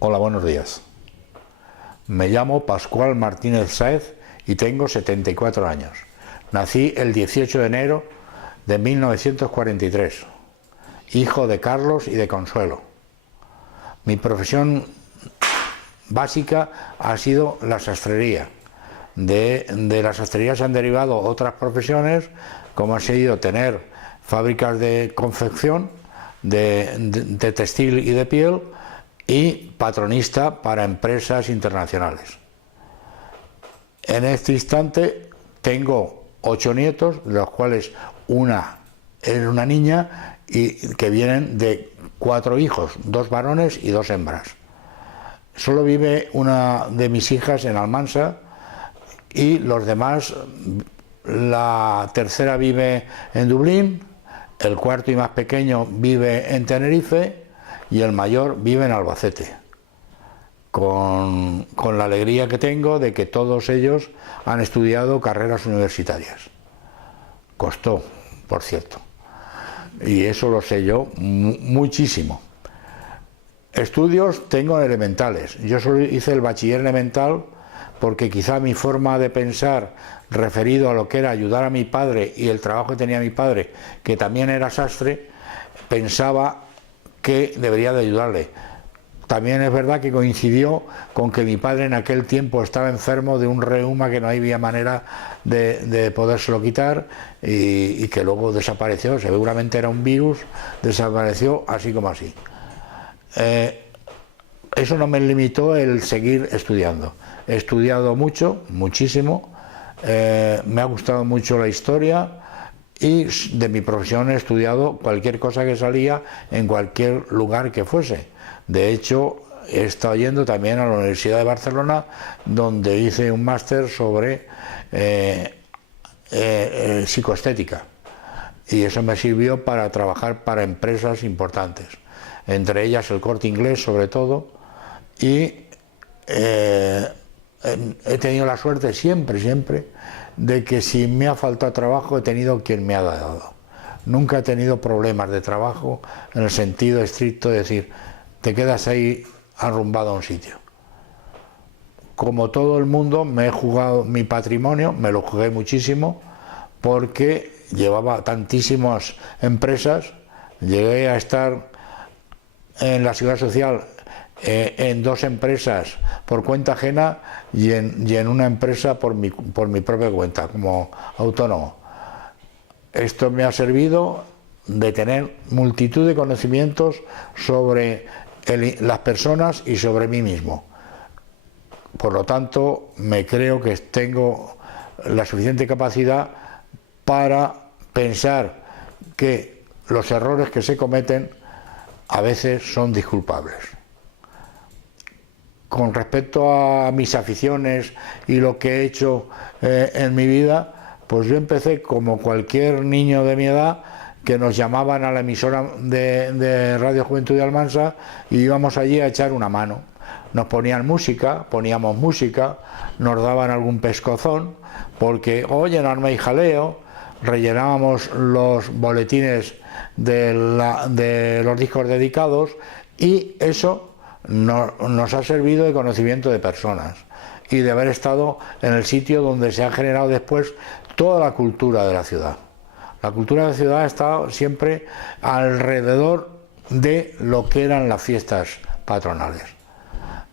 Hola, buenos días. Me llamo Pascual Martínez Sáez y tengo 74 años. Nací el 18 de enero de 1943, hijo de Carlos y de Consuelo. Mi profesión básica ha sido la sastrería. De la sastrería se han derivado otras profesiones, como ha sido tener fábricas de confección, de textil y de piel, y patronista para empresas internacionales. En este instante tengo 8 nietos, de los cuales una es una niña, y que vienen de 4 hijos, 2 varones y 2 hembras. Solo vive una de mis hijas en Almansa y los demás, la tercera vive en Dublín, el cuarto y más pequeño vive en Tenerife y el mayor vive en Albacete, con la alegría que tengo de que todos ellos han estudiado carreras universitarias. Costó, por cierto, y eso lo sé yo muchísimo. Estudios tengo elementales. Yo solo hice el bachiller elemental porque quizá mi forma de pensar referido a lo que era ayudar a mi padre y el trabajo que tenía mi padre, que también era sastre, pensaba que debería de ayudarle. También es verdad que coincidió con que mi padre en aquel tiempo estaba enfermo de un reuma que no había manera de podérselo quitar y que luego desapareció. Seguramente era un virus, desapareció así como así. Eso no me limitó el seguir estudiando. He estudiado mucho, muchísimo, me ha gustado mucho la historia y de mi profesión he estudiado cualquier cosa que salía en cualquier lugar que fuese. De hecho, he estado yendo también a la Universidad de Barcelona, donde hice un máster sobre psicoestética, y eso me sirvió para trabajar para empresas importantes, entre ellas el Corte Inglés sobre todo, y he tenido la suerte siempre de que si me ha faltado trabajo he tenido quien me ha dado. Nunca he tenido problemas de trabajo en el sentido estricto de decir te quedas ahí arrumbado a un sitio. Como todo el mundo me he jugado mi patrimonio, me lo jugué muchísimo porque llevaba tantísimas empresas. Llegué a estar en la Seguridad Social en 2 empresas por cuenta ajena y en una empresa por mi propia cuenta, como autónomo. Esto me ha servido de tener multitud de conocimientos sobre las personas y sobre mí mismo. Por lo tanto, me creo que tengo la suficiente capacidad para pensar que los errores que se cometen a veces son disculpables. Con respecto a mis aficiones y lo que he hecho en mi vida, pues yo empecé como cualquier niño de mi edad, que nos llamaban a la emisora de Radio Juventud de Almansa y íbamos allí a echar una mano. Nos ponían música, poníamos música, nos daban algún pescozón, porque oye, arma y jaleo, rellenábamos los boletines de los discos dedicados, y eso nos ha servido de conocimiento de personas y de haber estado en el sitio donde se ha generado después toda la cultura de la ciudad. La cultura de la ciudad ha estado siempre alrededor de lo que eran las fiestas patronales,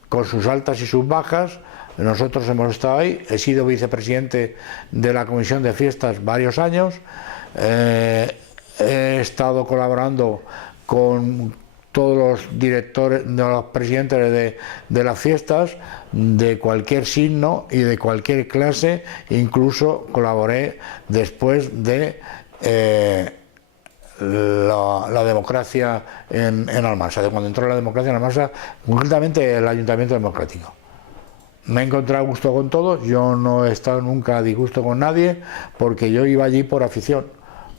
con sus altas y sus bajas. Nosotros hemos estado ahí, he sido vicepresidente de la Comisión de Fiestas varios años, he estado colaborando con todos los directores, los presidentes de las fiestas, de cualquier signo y de cualquier clase. Incluso colaboré después de la democracia en Almansa, de cuando entró la democracia en Almansa, concretamente el Ayuntamiento Democrático. Me he encontrado a gusto con todos, yo no he estado nunca a disgusto con nadie, porque yo iba allí por afición,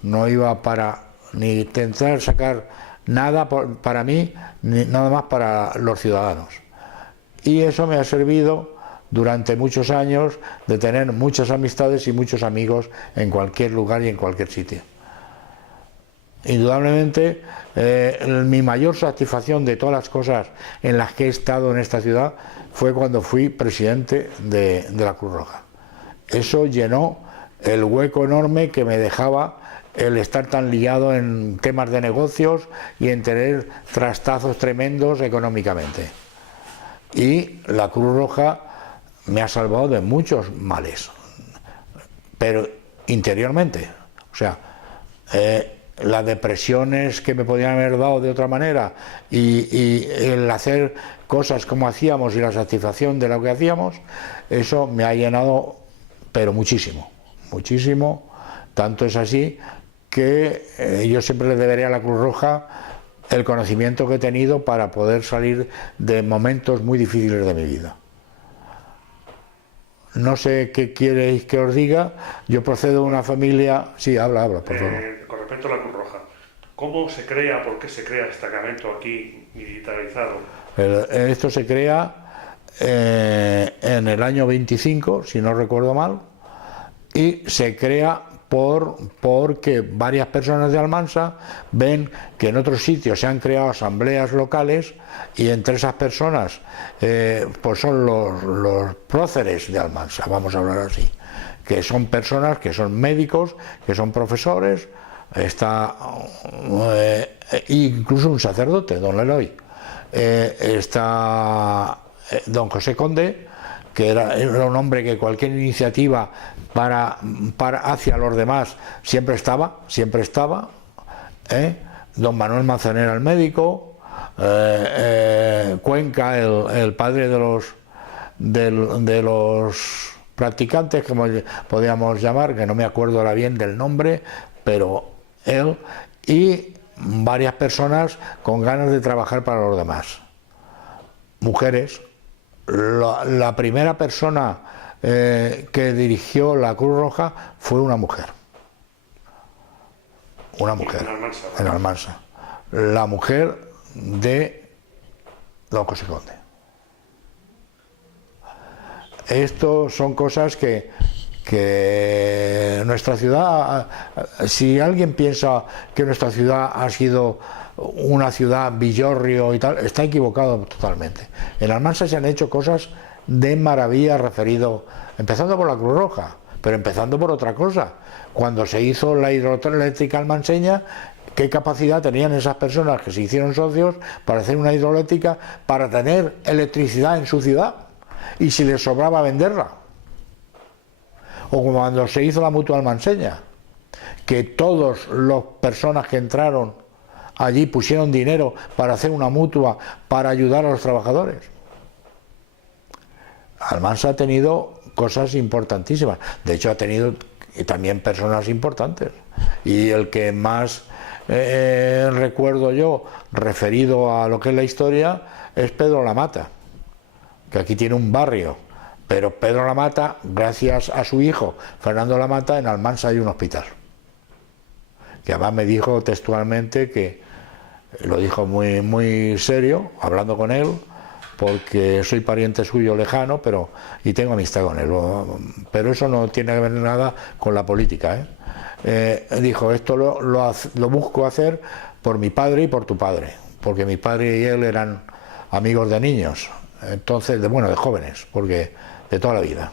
no iba para ni intentar sacar nada para mí, ni nada más para los ciudadanos. Y eso me ha servido durante muchos años de tener muchas amistades y muchos amigos en cualquier lugar y en cualquier sitio. indudablemente, mi mayor satisfacción de todas las cosas en las que he estado en esta ciudad fue cuando fui presidente de la Cruz Roja. Eso llenó el hueco enorme que me dejaba el estar tan liado en temas de negocios y en tener trastazos tremendos económicamente. Y la Cruz Roja me ha salvado de muchos males, pero interiormente. O sea, las depresiones que me podían haber dado de otra manera y el hacer cosas como hacíamos y la satisfacción de lo que hacíamos, eso me ha llenado, pero muchísimo, muchísimo. Tanto es así que yo siempre le debería a la Cruz Roja el conocimiento que he tenido para poder salir de momentos muy difíciles de mi vida. No sé qué queréis que os diga. Yo procedo de una familia... Sí, habla, por favor. Con respecto a la Cruz Roja, ¿cómo se crea, por qué se crea el destacamento aquí militarizado? Esto se crea en el año 25, si no recuerdo mal, y se crea porque varias personas de Almansa ven que en otros sitios se han creado asambleas locales y entre esas personas pues son los próceres de Almansa, vamos a hablar así, que son personas que son médicos, que son profesores, está incluso un sacerdote, don Leloy, está don José Conde, que era un hombre que cualquier iniciativa para hacia los demás siempre estaba, don Manuel Manzanera, el médico, Cuenca, el padre de los practicantes, como podríamos llamar, que no me acuerdo ahora bien del nombre, pero él y varias personas con ganas de trabajar para los demás. Mujeres. La primera persona que dirigió la Cruz Roja fue una mujer. En Almansa. La mujer de don José Conde. Esto son cosas que nuestra ciudad, si alguien piensa que nuestra ciudad ha sido una ciudad villorrio y tal, está equivocado totalmente. En Almansa se han hecho cosas de maravilla referido, empezando por la Cruz Roja, pero empezando por otra cosa. Cuando se hizo la hidroeléctrica almanseña, ¿qué capacidad tenían esas personas que se hicieron socios para hacer una hidroeléctrica, para tener electricidad en su ciudad? Y si les sobraba, venderla. O cuando se hizo la mutua almanseña, que todas las personas que entraron allí pusieron dinero para hacer una mutua para ayudar a los trabajadores. Almansa ha tenido cosas importantísimas, de hecho ha tenido también personas importantes, y el que más recuerdo yo referido a lo que es la historia es Pedro Lamata, que aquí tiene un barrio, pero Pedro Lamata, gracias a su hijo Fernando Lamata, en Almansa hay un hospital, que además me dijo textualmente, que lo dijo muy serio, hablando con él, porque soy pariente suyo lejano, y tengo amistad con él, pero eso no tiene que ver nada con la política, dijo, esto lo busco hacer por mi padre y por tu padre, porque mi padre y él eran amigos de niños, entonces, de jóvenes, porque de toda la vida,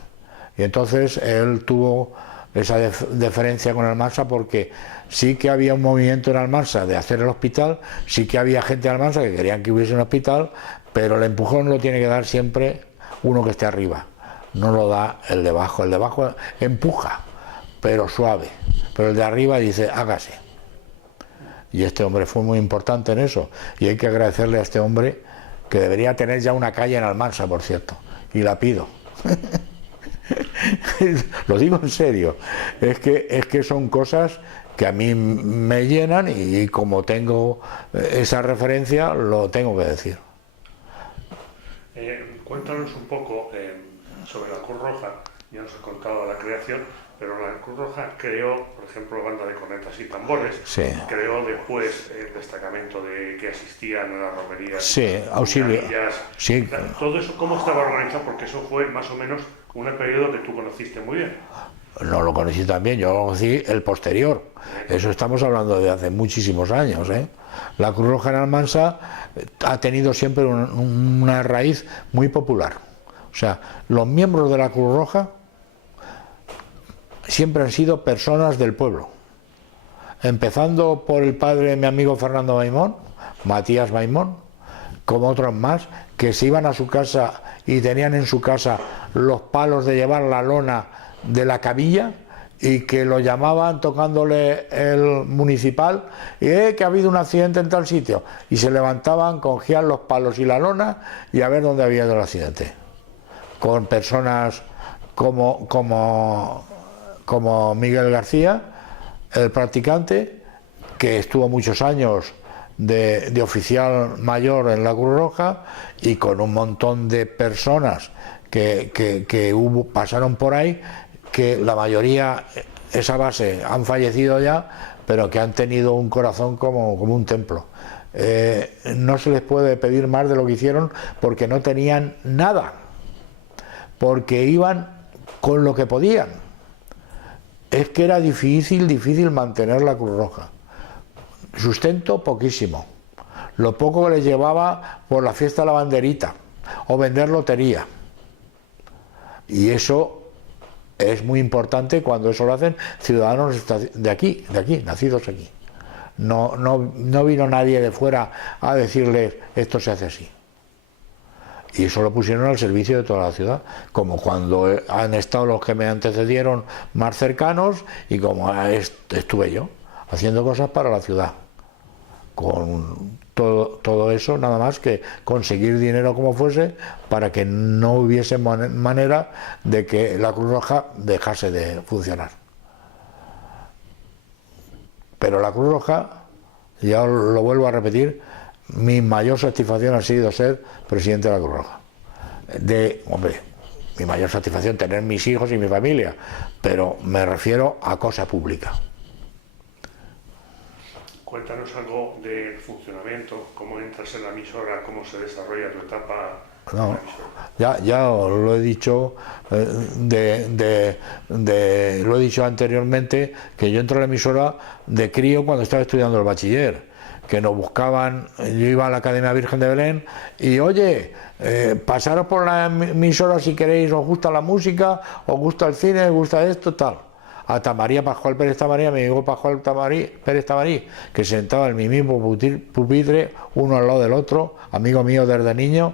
y entonces él tuvo esa deferencia con Almansa, porque sí que había un movimiento en Almansa de hacer el hospital, sí que había gente de Almansa que querían que hubiese un hospital, pero el empujón lo tiene que dar siempre uno que esté arriba, no lo da el de abajo empuja, pero suave, pero el de arriba dice hágase, y este hombre fue muy importante en eso, y hay que agradecerle a este hombre, que debería tener ya una calle en Almansa, por cierto, y la pido. Lo digo en serio, es que son cosas que a mí me llenan, y como tengo esa referencia lo tengo que decir. Cuéntanos un poco sobre la Cruz Roja. Ya nos has contado la creación, pero la Cruz Roja creó, por ejemplo, la banda de cornetas y tambores, sí. Creó después el destacamento que asistían a las romerías, sí, auxiliares. Sí. Todo eso, ¿cómo estaba organizado? Porque eso fue más o menos un periodo que tú conociste muy bien. No lo conocí también, yo lo conocí el posterior. Eso estamos hablando de hace muchísimos años, ¿eh? La Cruz Roja en Almansa ha tenido siempre una raíz muy popular. O sea, los miembros de la Cruz Roja siempre han sido personas del pueblo. Empezando por el padre de mi amigo Fernando Maimón, Matías Maimón, como otros más, que se iban a su casa y tenían en su casa los palos de llevar la lona de la cabilla, y que lo llamaban tocándole el municipal y que ha habido un accidente en tal sitio, y se levantaban, cogían los palos y la lona y a ver dónde había ido el accidente, con personas como Miguel García, el practicante, que estuvo muchos años de oficial mayor en la Cruz Roja, y con un montón de personas que pasaron por ahí, que la mayoría, esa base, han fallecido ya, pero que han tenido un corazón como un templo. No se les puede pedir más de lo que hicieron, porque no tenían nada, porque iban con lo que podían. Es que era difícil mantener la Cruz Roja. Sustento poquísimo. Lo poco que les llevaba por la fiesta de la banderita o vender lotería. Y eso es muy importante cuando eso lo hacen ciudadanos de aquí, nacidos aquí. No vino nadie de fuera a decirles esto se hace así. Y eso lo pusieron al servicio de toda la ciudad, como cuando han estado los que me antecedieron más cercanos, y como estuve yo, haciendo cosas para la ciudad. Con todo eso, nada más que conseguir dinero como fuese, para que no hubiese manera de que la Cruz Roja dejase de funcionar. Pero la Cruz Roja, ya lo vuelvo a repetir, mi mayor satisfacción ha sido ser presidente de la Cruz Roja. Hombre, mi mayor satisfacción tener mis hijos y mi familia, pero me refiero a cosa pública. Cuéntanos algo del funcionamiento, cómo entras en la emisora, cómo se desarrolla tu etapa en la emisora. Ya os lo he dicho, lo he dicho anteriormente, que yo entré a la emisora de crío cuando estaba estudiando el bachiller, que nos buscaban. Yo iba a la Academia Virgen de Belén y, oye, pasaros por la emisora si queréis, os gusta la música, os gusta el cine, os gusta esto, tal. A Tamarí, a Pascual Pérez Tamarí, a mi amigo Pascual Pérez Tamarí, que se sentaba en mi mismo pupitre, uno al lado del otro, amigo mío desde niño.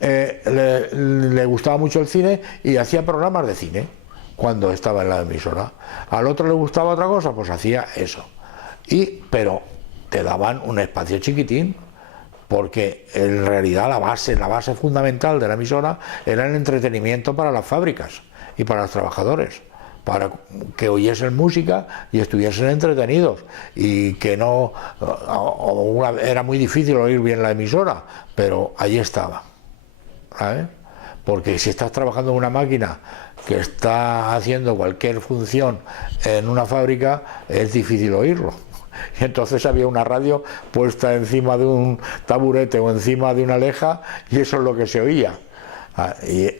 Le gustaba mucho el cine y hacía programas de cine cuando estaba en la emisora. Al otro le gustaba otra cosa, pues hacía eso. Pero te daban un espacio chiquitín, porque en realidad la base fundamental de la emisora era el entretenimiento para las fábricas y para los trabajadores, para que oyesen música y estuviesen entretenidos, y que no era muy difícil oír bien la emisora, pero ahí estaba, ¿sabes? Porque si estás trabajando en una máquina que está haciendo cualquier función en una fábrica, es difícil oírlo. Y entonces había una radio puesta encima de un taburete o encima de una leja, y eso es lo que se oía. Y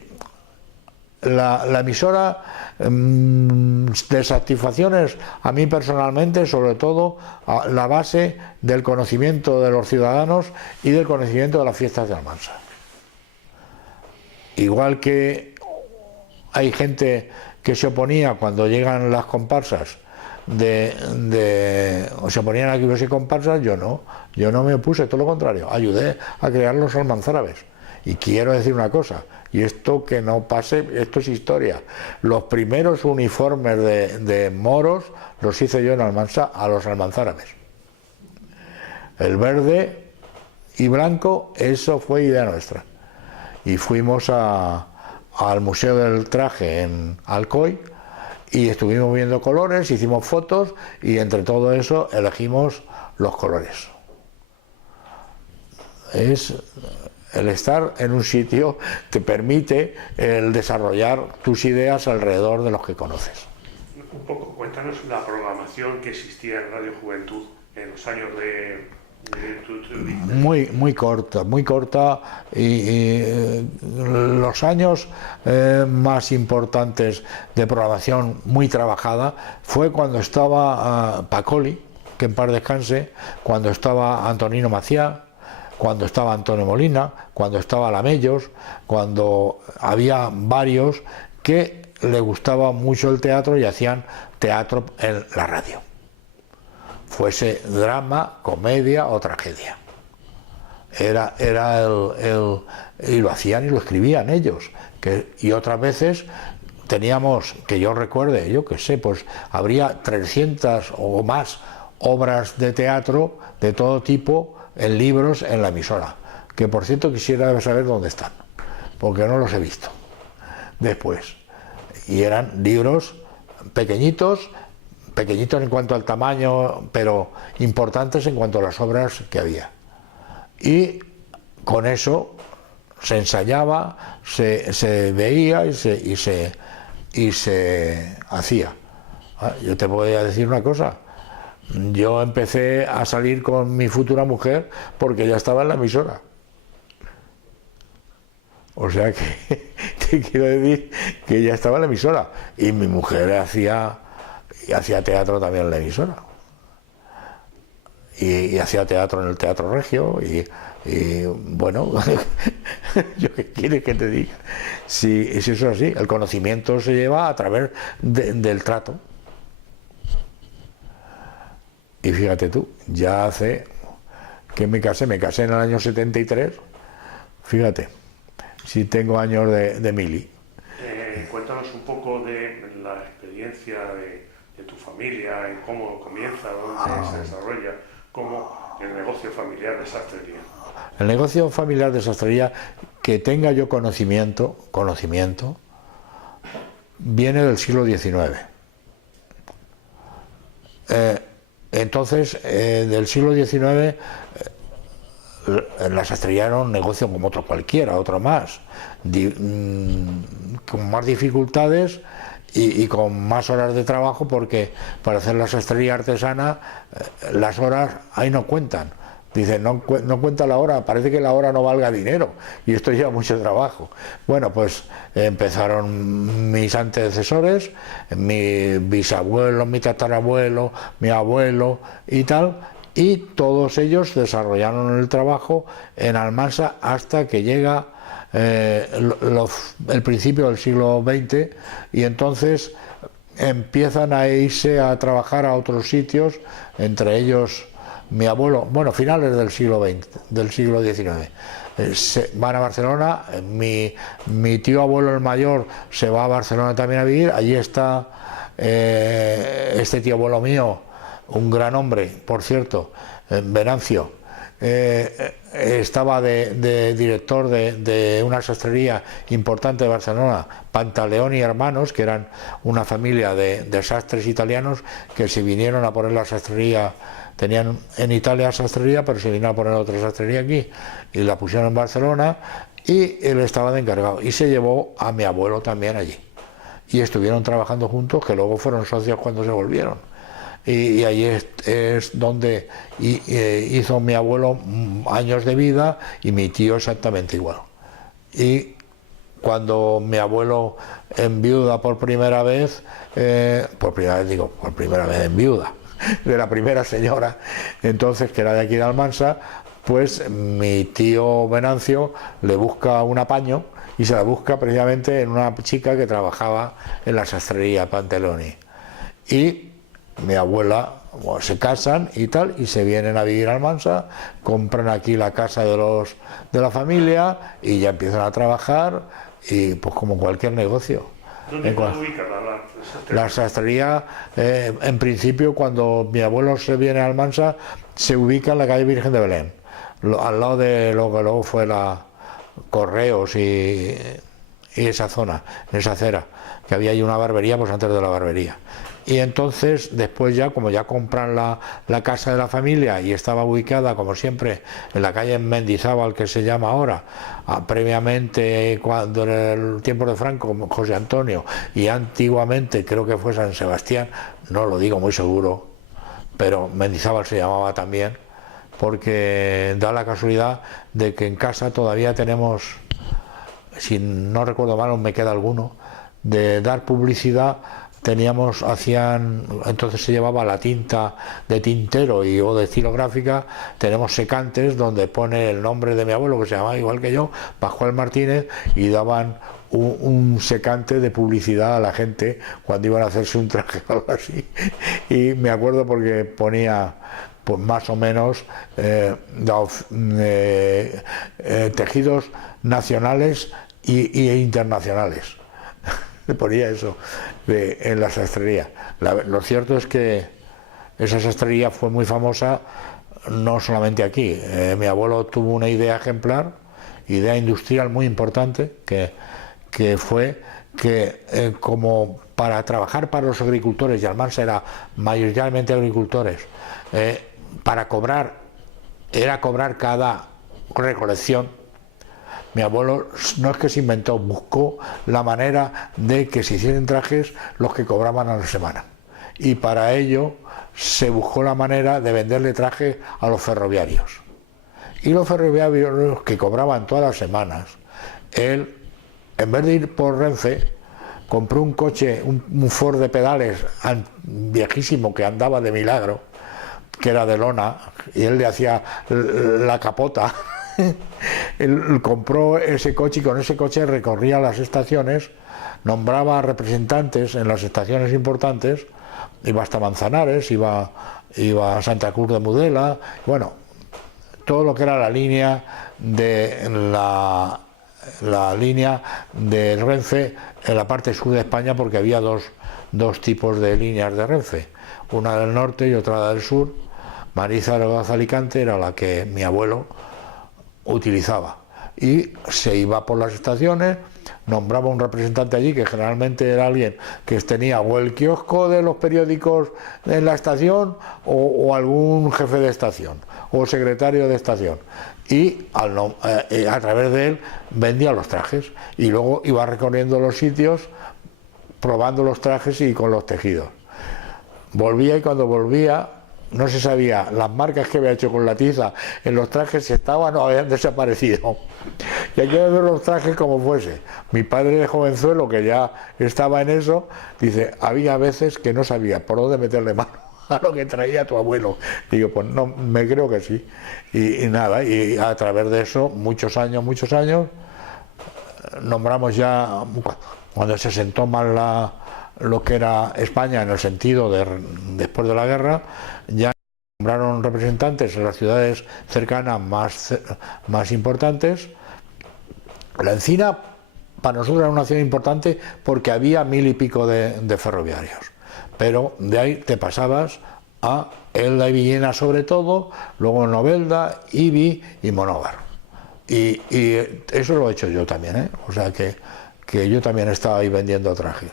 la emisora, de satisfacciones, a mí personalmente, sobre todo la base del conocimiento de los ciudadanos y del conocimiento de las fiestas de Almansa. Igual que hay gente que se oponía cuando llegan las comparsas, o se ponían aquí los comparsas, yo no me opuse, todo lo contrario, ayudé a crear los almanzárabes. Y quiero decir una cosa, y esto que no pase, esto es historia: los primeros uniformes de moros los hice yo en Almansa a los almanzárabes. El verde y blanco, eso fue idea nuestra. Y fuimos al Museo del Traje en Alcoy, y estuvimos viendo colores, hicimos fotos, y entre todo eso elegimos los colores. El estar en un sitio te permite el desarrollar tus ideas alrededor de los que conoces. Un poco, cuéntanos la programación que existía en Radio Juventud en los años Muy corta, y los años más importantes de programación muy trabajada fue cuando estaba Pacoli, que en paz descanse, cuando estaba Antonino Maciá, cuando estaba Antonio Molina, cuando estaba Lamellos, cuando había varios que le gustaba mucho el teatro y hacían teatro en la radio, fuese drama, comedia o tragedia. Era y lo hacían y lo escribían ellos. Y otras veces teníamos, que yo recuerde, yo que sé, pues habría 300 o más obras de teatro de todo tipo en libros en la emisora, que por cierto quisiera saber dónde están, porque no los he visto después. Y eran libros pequeñitos en cuanto al tamaño, pero importantes en cuanto a las obras que había. Y con eso se ensayaba, se veía y se hacía. Yo te voy a decir una cosa. Yo empecé a salir con mi futura mujer porque ya estaba en la emisora. O sea que te quiero decir que ya estaba en la emisora. Y mi mujer hacía teatro también en la emisora. Y hacía teatro en el Teatro Regio. Y bueno, ¿yo qué quieres que te diga? Si eso es así, el conocimiento se lleva a través del trato. Y fíjate tú, ya hace que me casé en el año 73, fíjate, si tengo años de mili. Cuéntanos un poco de la experiencia de tu familia, en cómo comienza, dónde se desarrolla, cómo el negocio familiar de sastrería. El negocio familiar de sastrería, que tenga yo conocimiento, viene del siglo XIX. Entonces, del siglo XIX, la sastrería era un negocio como otro cualquiera, otro más, con más dificultades y con más horas de trabajo, porque para hacer la sastrería artesana las horas ahí no cuentan. Dicen, no cuenta la hora, parece que la hora no valga dinero, y esto lleva mucho trabajo. Bueno, pues empezaron mis antecesores, mi bisabuelo, mi tatarabuelo, mi abuelo y tal, y todos ellos desarrollaron el trabajo en Almansa hasta que llega el principio del siglo XX, y entonces empiezan a irse a trabajar a otros sitios, entre ellos mi abuelo, bueno, finales del siglo XIX, van a Barcelona. Mi tío abuelo el mayor se va a Barcelona también a vivir. Allí está este tío abuelo mío, un gran hombre, por cierto, Venancio. Estaba de director de una sastrería importante de Barcelona, Pantaleón y Hermanos, que eran una familia de sastres italianos que se vinieron a poner la sastrería. Tenían en Italia sastrería, pero se vinieron a poner otra sastrería aquí y la pusieron en Barcelona, y él estaba de encargado, y se llevó a mi abuelo también allí, y estuvieron trabajando juntos, que luego fueron socios cuando se volvieron. Y allí es donde hizo mi abuelo años de vida, y mi tío exactamente igual. Y cuando mi abuelo enviuda por primera vez enviuda de la primera señora, entonces, que era de aquí de Almansa, pues mi tío Venancio le busca un apaño, y se la busca precisamente en una chica que trabajaba en la sastrería Pantaloni. Y mi abuela, bueno, se casan y tal, y se vienen a vivir a Almansa, compran aquí la casa de la familia, y ya empiezan a trabajar, y pues como cualquier negocio. ¿Dónde está ubicada la sastrería? En principio, cuando mi abuelo se viene a Almansa, se ubica en la calle Virgen de Belén, al lado de lo que luego fue la Correos y esa zona, en esa acera, que había ahí una barbería, pues antes de la barbería. Y entonces, después ya, como ya compran la casa de la familia, y estaba ubicada, como siempre, en la calle Mendizábal, que se llama ahora, previamente, cuando en el tiempo de Franco, José Antonio, y antiguamente creo que fue San Sebastián, no lo digo muy seguro, pero Mendizábal se llamaba también, porque da la casualidad de que en casa todavía tenemos, si no recuerdo mal, me queda alguno, de dar publicidad. Entonces se llevaba la tinta de tintero o de estilográfica. Tenemos secantes donde pone el nombre de mi abuelo, que se llamaba igual que yo, Pascual Martínez, y daban un secante de publicidad a la gente cuando iban a hacerse un traje o algo así. Y me acuerdo porque ponía, pues más o menos, tejidos nacionales e internacionales. Le ponía eso en la sastrería. Lo cierto es que esa sastrería fue muy famosa, no solamente aquí. Mi abuelo tuvo una idea ejemplar, idea industrial muy importante, que fue que como para trabajar para los agricultores, y Almansa era mayoritariamente agricultores, para cobrar, era cobrar cada recolección. Mi abuelo no es que se inventó, buscó la manera de que se hicieran trajes los que cobraban a la semana. Y para ello se buscó la manera de venderle trajes a los ferroviarios. Y los ferroviarios que cobraban todas las semanas, él, en vez de ir por Renfe, compró un coche, un Ford de pedales viejísimo que andaba de milagro, que era de lona, y él le hacía la capota. Él compró ese coche y con ese coche recorría las estaciones, nombraba representantes en las estaciones importantes, iba hasta Manzanares, iba a Santa Cruz de Mudela, bueno, todo lo que era la línea de la línea de Renfe en la parte sur de España, porque había dos tipos de líneas de Renfe, una del norte y otra del sur. Madrid-Zaragoza-Alicante era la que mi abuelo utilizaba, y se iba por las estaciones, nombraba un representante allí, que generalmente era alguien que tenía o el kiosco de los periódicos en la estación o algún jefe de estación o secretario de estación, y a través de él vendía los trajes, y luego iba recorriendo los sitios probando los trajes y con los tejidos. Volvía, y cuando volvía no se sabía las marcas que había hecho con la tiza en los trajes, si estaban o habían desaparecido. Y hay que ver los trajes como fuese. Mi padre de jovenzuelo, que ya estaba en eso, dice, había veces que no sabía por dónde meterle mano a lo que traía tu abuelo. Digo, pues no, me creo que sí. Y nada, y a través de eso, muchos años, nombramos ya, cuando se sentó mal lo que era España en el sentido de después de la guerra, ya nombraron representantes en las ciudades cercanas más importantes. La Encina para nosotros era una ciudad importante porque había 1000 y pico de ferroviarios, pero de ahí te pasabas a Elda y Villena sobre todo, luego Novelda, Ibi y Monóvar, y eso lo he hecho yo también, o sea que yo también estaba ahí vendiendo trajes.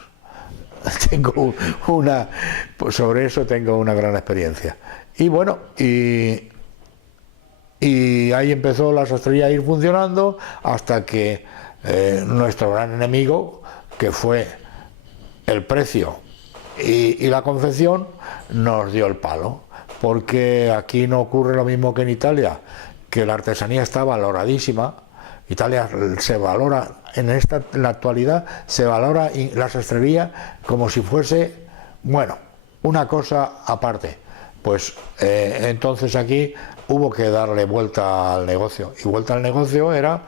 Pues sobre eso tengo una gran experiencia. Y bueno, y ahí empezó la sastrería a ir funcionando hasta que nuestro gran enemigo, que fue el precio y la confección, nos dio el palo, porque aquí no ocurre lo mismo que en Italia, que la artesanía está valoradísima. Italia se valora, en la actualidad se valora la sastrería como si fuese, bueno, una cosa aparte. Pues entonces aquí hubo que darle vuelta al negocio, y vuelta al negocio era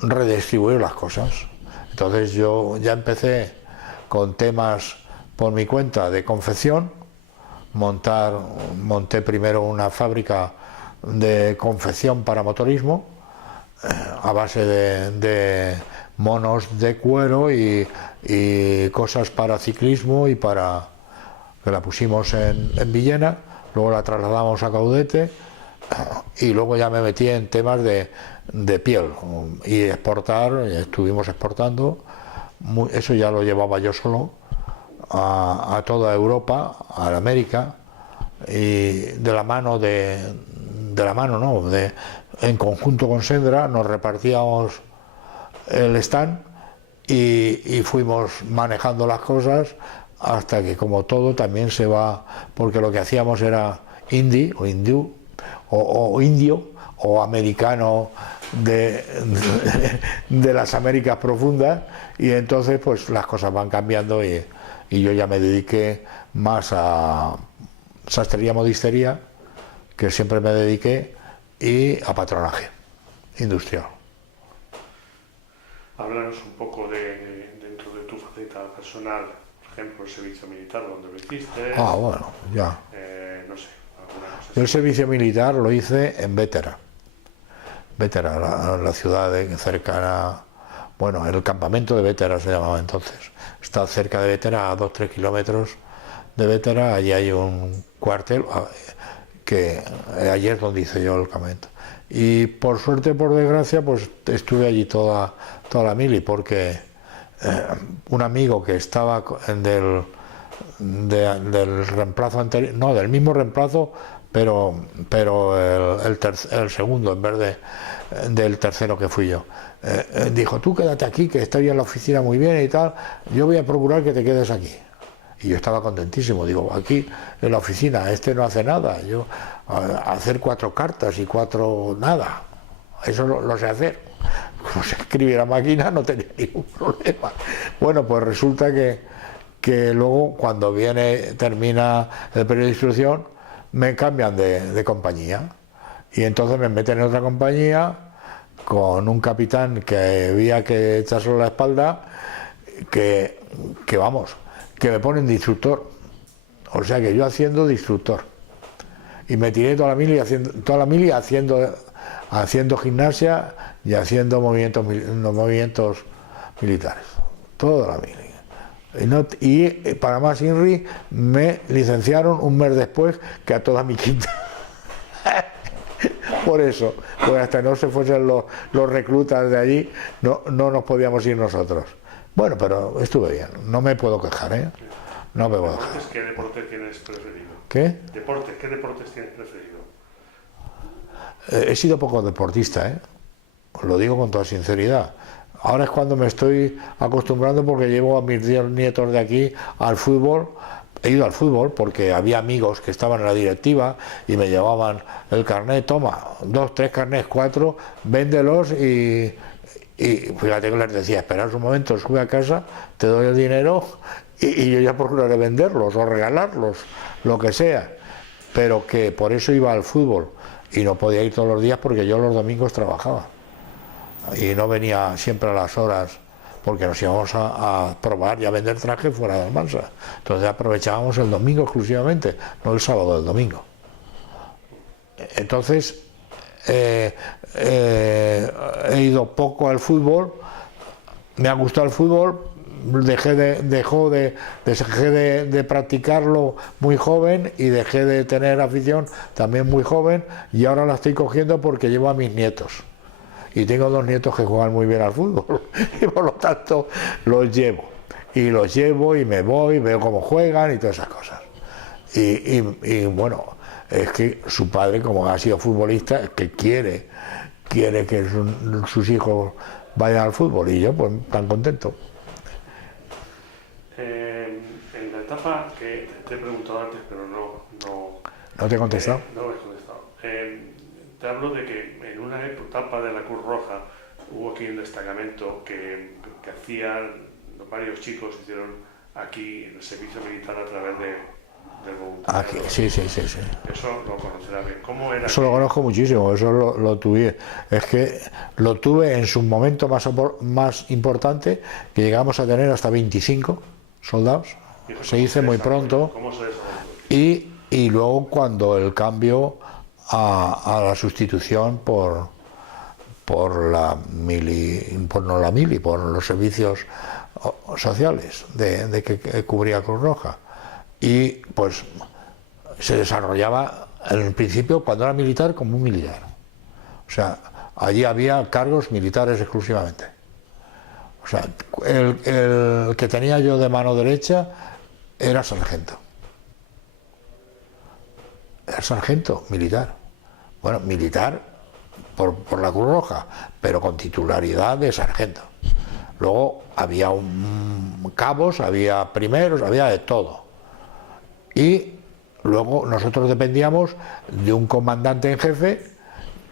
redistribuir las cosas. Entonces yo ya empecé con temas por mi cuenta de confección, monté primero una fábrica de confección para motorismo, a base de monos de cuero y cosas para ciclismo, y que la pusimos en Villena, luego la trasladamos a Caudete, y luego ya me metí en temas de piel y exportar. Estuvimos exportando, eso ya lo llevaba yo solo a toda Europa, a América, y de la mano en conjunto con Sendra nos repartíamos el stand y fuimos manejando las cosas hasta que, como todo, también se va, porque lo que hacíamos era indie o hindú, o indio o americano de las Américas profundas, y entonces pues las cosas van cambiando y yo ya me dediqué más a sastrería, modistería, que siempre me dediqué, y a patronaje industrial. Háblanos un poco dentro de tu faceta personal, por ejemplo, el servicio militar, donde lo hiciste. Bueno, ya. No sé, alguna cosa. Yo el servicio militar lo hice en Bétera, la ciudad cercana, bueno, el campamento de Bétera se llamaba entonces. Está cerca de Bétera, a 2-3 kilómetros de Bétera, allí hay un cuartel, que allí es donde hice yo el campamento. Y por suerte, por desgracia, pues estuve allí toda la mili, porque un amigo que estaba del reemplazo anterior, no, del mismo reemplazo, pero el segundo en vez del tercero que fui yo, dijo: tú quédate aquí, que estoy en la oficina muy bien y tal, yo voy a procurar que te quedes aquí. Y yo estaba contentísimo, digo, aquí en la oficina, este no hace nada, yo hacer 4 cartas y 4 nada, eso lo sé hacer. Como se escribir a máquina no tenía ningún problema. Bueno, pues resulta que luego, cuando termina el periodo de instrucción, me cambian de compañía, y entonces me meten en otra compañía con un capitán que había que echárselo a la espalda, que vamos, que me ponen de instructor, o sea que yo haciendo de instructor, y me tiré toda la mili haciendo gimnasia y haciendo movimientos militares, toda la mili. Y para más INRI me licenciaron un mes después que a toda mi quinta. Por eso, pues hasta no se fuesen los reclutas de allí, no nos podíamos ir nosotros. Bueno, pero estuve bien, no me puedo quejar, ¿eh? No me puedo quejar. ¿Qué deporte tienes preferido? ¿Qué? ¿Qué deportes tienes preferido? He sido poco deportista, ¿eh? Os lo digo con toda sinceridad. Ahora es cuando me estoy acostumbrando, porque llevo a mis 10 nietos de aquí al fútbol. He ido al fútbol porque había amigos que estaban en la directiva y me llevaban el carnet: toma, 2, 3 carnets, 4, véndelos, y fíjate que les decía: esperad un momento, sube a casa, te doy el dinero y yo ya procuraré venderlos o regalarlos, lo que sea. Pero que por eso iba al fútbol, y no podía ir todos los días porque yo los domingos trabajaba y no venía siempre a las horas, porque nos íbamos a probar y a vender traje fuera de Almansa. Entonces aprovechábamos el domingo exclusivamente, no el sábado, el domingo. Entonces he ido poco al fútbol, me ha gustado el fútbol, dejé de practicarlo muy joven, y dejé de tener afición también muy joven, y ahora la estoy cogiendo porque llevo a mis nietos. Y tengo 2 nietos que juegan muy bien al fútbol, y por lo tanto los llevo y me voy, veo cómo juegan y todas esas cosas. Y bueno, es que su padre, como ha sido futbolista, es que quiere que sus hijos vayan al fútbol, y yo pues tan contento. En la etapa que te he preguntado antes, pero no ¿No te he contestado? No me has contestado. Te hablo de que en una etapa de la Cruz Roja hubo aquí un destacamento que hacían varios chicos, hicieron aquí el servicio militar a través del voluntariado. Aquí, sí. Eso lo conocerá bien. ¿Cómo era? Eso lo conozco muchísimo, eso lo tuve. Es que lo tuve en su momento más importante, que llegamos a tener hasta 25 soldados. Se hizo muy pronto. ¿Cómo se desarrolló? Y luego, cuando el cambio a la sustitución por la mili, por los servicios sociales que cubría Cruz Roja, y pues se desarrollaba en el principio, cuando era militar, como un militar. O sea, allí había cargos militares exclusivamente. O sea, el que tenía yo de mano derecha era sargento. Era sargento militar. Bueno, militar por la Cruz Roja, pero con titularidad de sargento. Luego había cabos, había primeros, había de todo. Y Luego nosotros dependíamos de un comandante en jefe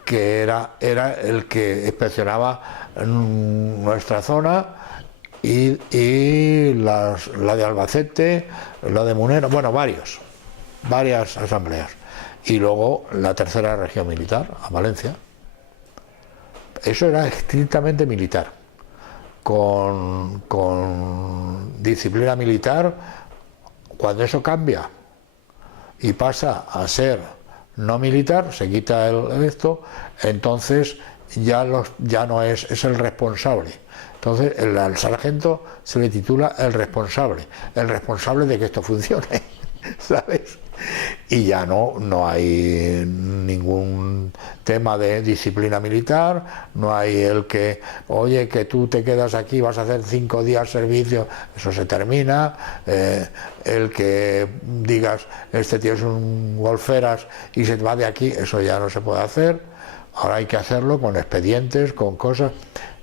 que era el que inspeccionaba nuestra zona y la de Albacete, la de Munera, bueno, varias asambleas. Y luego la tercera región militar, a Valencia. Eso era estrictamente militar, con disciplina militar. Cuando eso cambia y pasa a ser no militar, se quita esto, entonces ya no es el responsable. Entonces al sargento se le titula el responsable de que esto funcione, ¿sabes? Y ya no hay ningún tema de disciplina militar, no hay el que, oye, que tú te quedas aquí, vas a hacer 5 días servicio, eso se termina, el que digas, este tío es un golferas y se va de aquí, eso ya no se puede hacer. Ahora hay que hacerlo con expedientes, con cosas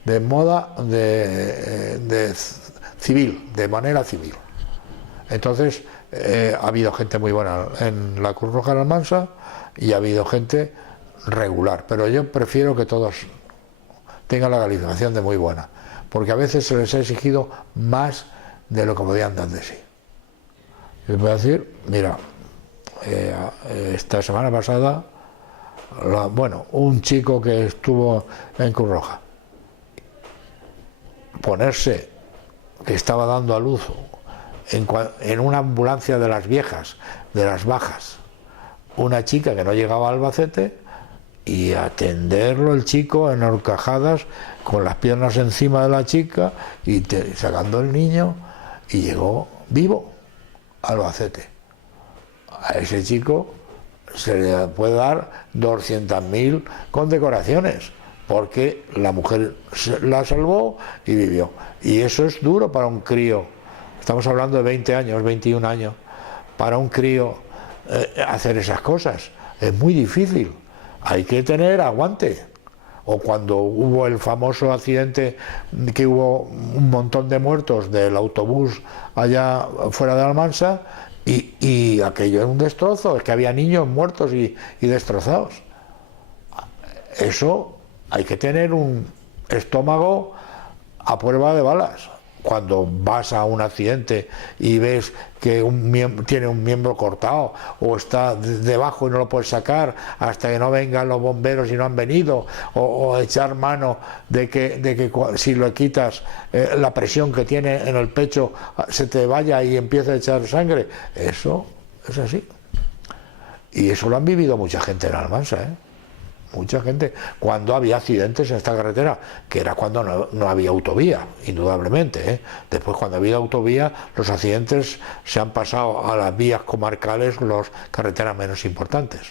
de moda, de civil, de manera civil. Entonces, ha habido gente muy buena en la Cruz Roja de Almansa y ha habido gente regular, pero yo prefiero que todos tengan la calificación de muy buena, porque a veces se les ha exigido más de lo que podían dar de sí. Les voy a decir, mira, esta semana pasada, un chico que estuvo en Cruz Roja, ponerse, que estaba dando a luz en una ambulancia de las viejas, de las bajas, una chica que no llegaba a Albacete, y atenderlo el chico en horcajadas con las piernas encima de la chica y sacando el niño, y llegó vivo a Albacete. A ese chico se le puede dar 200.000 condecoraciones porque la mujer la salvó y vivió, y eso es duro para un crío. Estamos hablando de 20 años, 21 años. Para un crío hacer esas cosas es muy difícil. Hay que tener aguante. O cuando hubo el famoso accidente, que hubo un montón de muertos del autobús allá fuera de Almansa, y aquello era un destrozo, es que había niños muertos y destrozados. Eso hay que tener un estómago a prueba de balas. Cuando vas a un accidente y ves que tiene un miembro cortado o está debajo y no lo puedes sacar hasta que no vengan los bomberos y no han venido, o echar mano de que si lo quitas la presión que tiene en el pecho se te vaya y empieza a echar sangre, eso es así. Y eso lo han vivido mucha gente en Almansa, mucha gente, cuando había accidentes en esta carretera, que era cuando no había autovía, indudablemente. Después, cuando había autovía, los accidentes se han pasado a las vías comarcales, las carreteras menos importantes,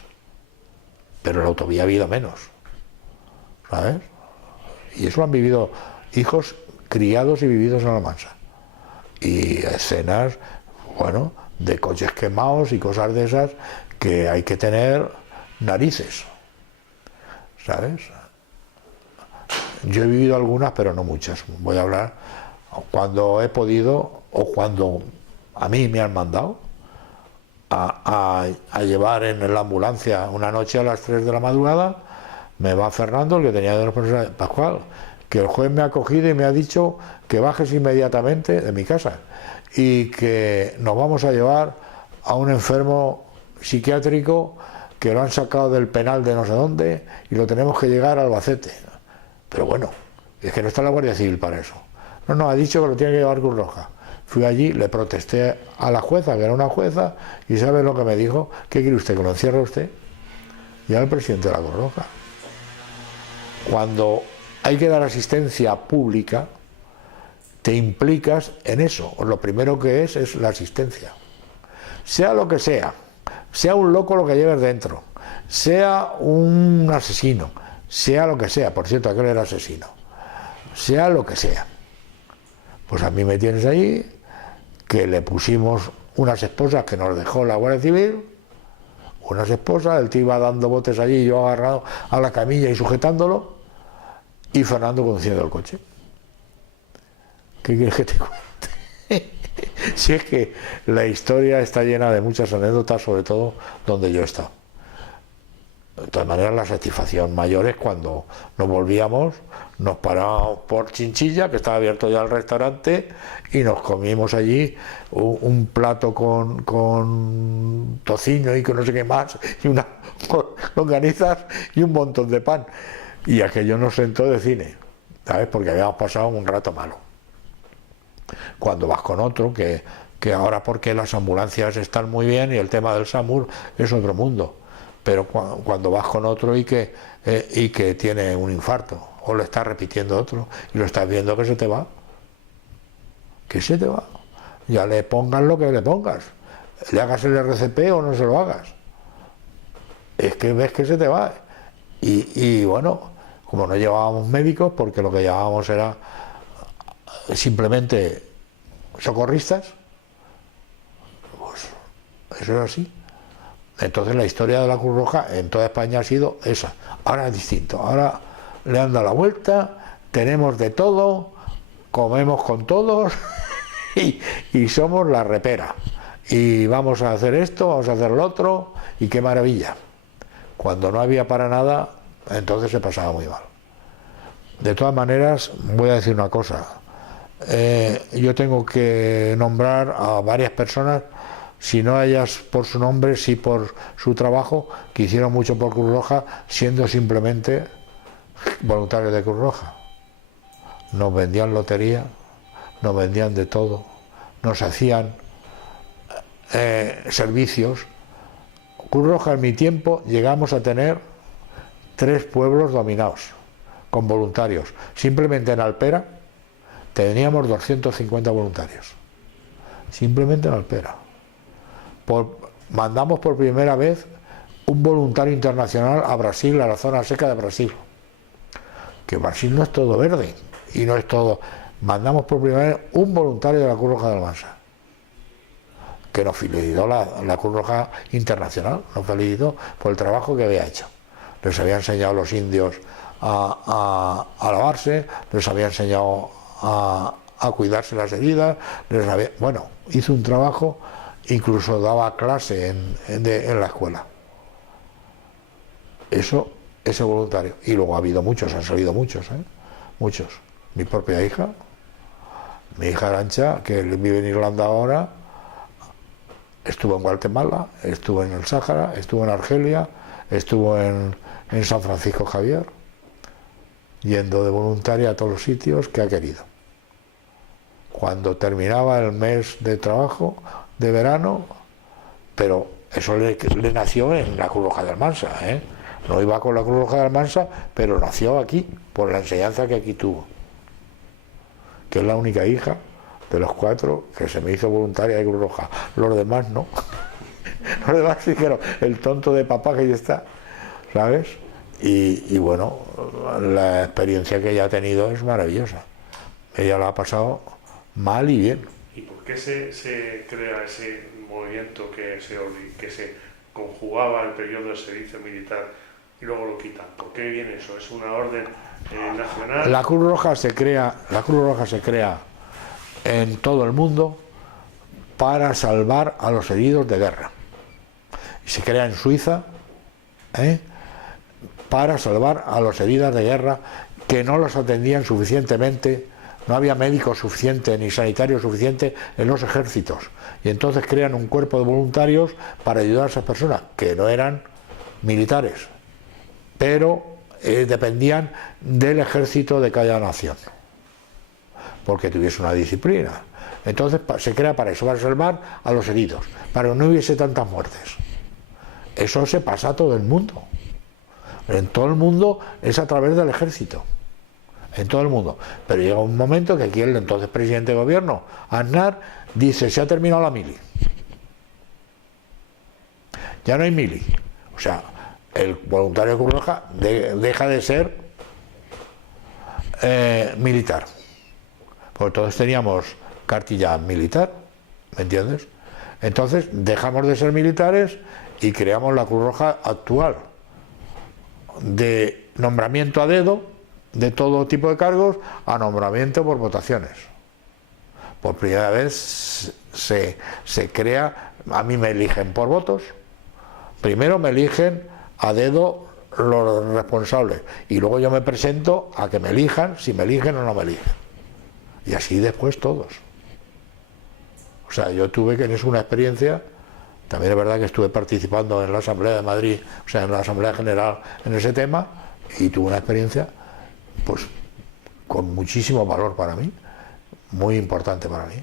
pero la autovía ha habido menos, ¿sabes? Y eso lo han vivido hijos criados y vividos en Almansa, y escenas, de coches quemados y cosas de esas que hay que tener narices, ¿sabes? Yo he vivido algunas, pero no muchas. Voy a hablar cuando he podido, o cuando a mí me han mandado a llevar en la ambulancia una noche a las 3 de la madrugada. Me va Fernando, el que tenía de responsabilidad, Pascual, que el juez me ha cogido y me ha dicho que bajes inmediatamente de mi casa y que nos vamos a llevar a un enfermo psiquiátrico que lo han sacado del penal de no sé dónde y lo tenemos que llegar a Albacete. Pero bueno, es que no está la Guardia Civil para eso. No, ha dicho que lo tiene que llevar Cruz Roja. Fui allí, le protesté a la jueza, que era una jueza, y ¿sabe lo que me dijo? ¿Qué quiere usted, que lo encierre usted? Y era el presidente de la Cruz Roja. Cuando hay que dar asistencia pública, te implicas en eso. Lo primero que es la asistencia. Sea lo que sea un loco lo que lleves dentro, sea un asesino, sea lo que sea, por cierto, aquel era asesino, sea lo que sea, pues a mí me tienes ahí, que le pusimos unas esposas que nos dejó la Guardia Civil, unas esposas, el tío iba dando botes allí, yo agarrado a la camilla y sujetándolo, y Fernando conduciendo el coche. ¿Qué quieres que te cuente? Si es que la historia está llena de muchas anécdotas, sobre todo donde yo he estado. De todas maneras, la satisfacción mayor es cuando nos volvíamos, nos parábamos por Chinchilla, que estaba abierto ya el restaurante, y nos comimos allí un plato con tocino y con no sé qué más, y unas longanizas y un montón de pan. Y aquello nos sentó de cine, ¿sabes? Porque habíamos pasado un rato malo. Cuando vas con otro, que ahora porque las ambulancias están muy bien y el tema del SAMUR es otro mundo, pero cuando vas con otro y que tiene un infarto o le está repitiendo otro y lo estás viendo que se te va, ya le pongas lo que le pongas, le hagas el RCP o no se lo hagas, es que ves que se te va. Y bueno, como no llevábamos médicos, porque lo que llevábamos era simplemente socorristas, pues eso es así. Entonces la historia de la Cruz Roja en toda España ha sido esa. Ahora es distinto, ahora le han dado la vuelta, tenemos de todo, comemos con todos y somos la repera. Y vamos a hacer esto, vamos a hacer lo otro, y qué maravilla. Cuando no había para nada, entonces se pasaba muy mal. De todas maneras, voy a decir una cosa. Yo tengo que nombrar a varias personas, si no a ellas por su nombre, sí por su trabajo, que hicieron mucho por Cruz Roja, siendo simplemente voluntarios de Cruz Roja. Nos vendían lotería, nos vendían de todo, nos hacían servicios. Cruz Roja en mi tiempo llegamos a tener 3 pueblos dominados con voluntarios. Simplemente en Alpera teníamos 250 voluntarios. Simplemente en Alpera. Mandamos por primera vez un voluntario internacional a Brasil, a la zona seca de Brasil. Que Brasil no es todo verde y no es todo. Mandamos por primera vez un voluntario de la Cruz Roja de Almansa, que nos felicitó la Cruz Roja Internacional, nos felicitó por el trabajo que había hecho. Les había enseñado a los indios a lavarse, les había enseñado a cuidarse las heridas, bueno, hizo un trabajo, incluso daba clase en la escuela. Ese voluntario. Y luego ha habido muchos, han salido muchos, muchos. Mi propia hija, mi hija Arancha, que vive en Irlanda ahora, estuvo en Guatemala, estuvo en el Sáhara, estuvo en Argelia, estuvo en San Francisco Javier, yendo de voluntaria a todos los sitios que ha querido. Cuando terminaba el mes de trabajo, de verano, pero eso le nació en la Cruz Roja de Almansa, No iba con la Cruz Roja de Almansa, pero nació aquí, por la enseñanza que aquí tuvo. Que es la única hija de los 4 que se me hizo voluntaria de Cruz Roja. Los demás no. Los demás dijeron, el tonto de papá que ya está, ¿sabes? Y bueno, la experiencia que ella ha tenido es maravillosa. Ella la ha pasado mal y bien. ¿Y por qué se crea ese movimiento que se conjugaba el periodo del servicio militar y luego lo quitan? ¿Por qué viene eso? ¿Es una orden nacional? La Cruz Roja se crea en todo el mundo para salvar a los heridos de guerra. Y se crea en Suiza para salvar a los heridos de guerra que no los atendían suficientemente. No había médicos suficientes ni sanitarios suficientes en los ejércitos. Y entonces crean un cuerpo de voluntarios para ayudar a esas personas, que no eran militares, pero dependían del ejército de cada nación, porque tuviese una disciplina. Entonces se crea para eso, para salvar a los heridos, para que no hubiese tantas muertes. Eso se pasa a todo el mundo. En todo el mundo es a través del ejército. En todo el mundo. Pero llega un momento que aquí el entonces presidente de gobierno, Aznar, dice, se ha terminado la mili. Ya no hay mili. O sea, el voluntario de Cruz Roja deja de ser militar. Porque todos teníamos cartilla militar, ¿me entiendes? Entonces dejamos de ser militares y creamos la Cruz Roja actual, de nombramiento a dedo, de todo tipo de cargos, a nombramiento por votaciones. por primera vez se crea, a mí me eligen por votos, primero me eligen a dedo los responsables y luego yo me presento a que me elijan, si me eligen o no me eligen, y así después todos. O sea, yo tuve que en eso una experiencia, también es verdad que estuve participando en la Asamblea de Madrid, o sea, en la Asamblea General en ese tema, y tuve una experiencia pues con muchísimo valor para mí, muy importante para mí.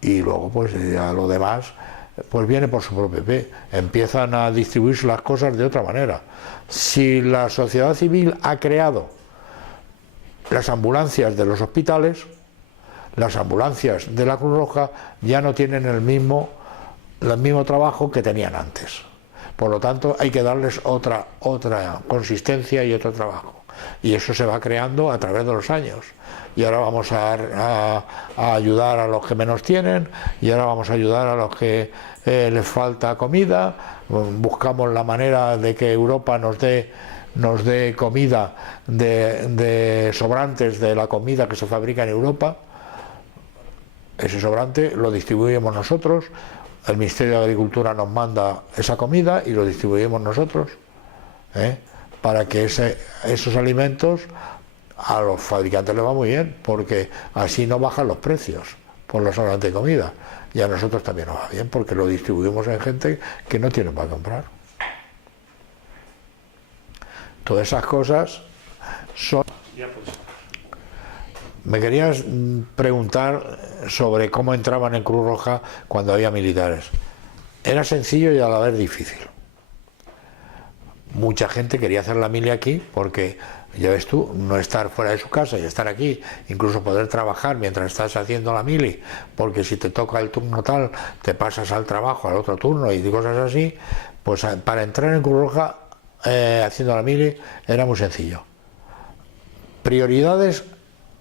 Y luego pues ya lo demás pues viene por su propio pie, empiezan a distribuirse las cosas de otra manera. Si la sociedad civil ha creado las ambulancias de los hospitales, las ambulancias de la Cruz Roja ya no tienen el mismo trabajo que tenían antes. Por lo tanto, hay que darles otra consistencia y otro trabajo. Y eso se va creando a través de los años. Y ahora vamos a ayudar a los que menos tienen, y ahora vamos a ayudar a los que les falta comida. Buscamos la manera de que Europa nos dé comida de sobrantes de la comida que se fabrica en Europa. Ese sobrante lo distribuimos nosotros, el Ministerio de Agricultura nos manda esa comida y lo distribuimos nosotros, para que esos alimentos a los fabricantes les va muy bien, porque así no bajan los precios por los sobrantes de comida, y a nosotros también nos va bien porque lo distribuimos en gente que no tiene para comprar. Todas esas cosas son... Me querías preguntar sobre cómo entraban en Cruz Roja cuando había militares. Era sencillo y a la vez difícil. Mucha gente quería hacer la mili aquí porque, ya ves tú, no estar fuera de su casa y estar aquí, incluso poder trabajar mientras estás haciendo la mili, porque si te toca el turno tal, te pasas al trabajo, al otro turno y cosas así. Pues para entrar en Cruz Roja haciendo la mili era muy sencillo. Prioridades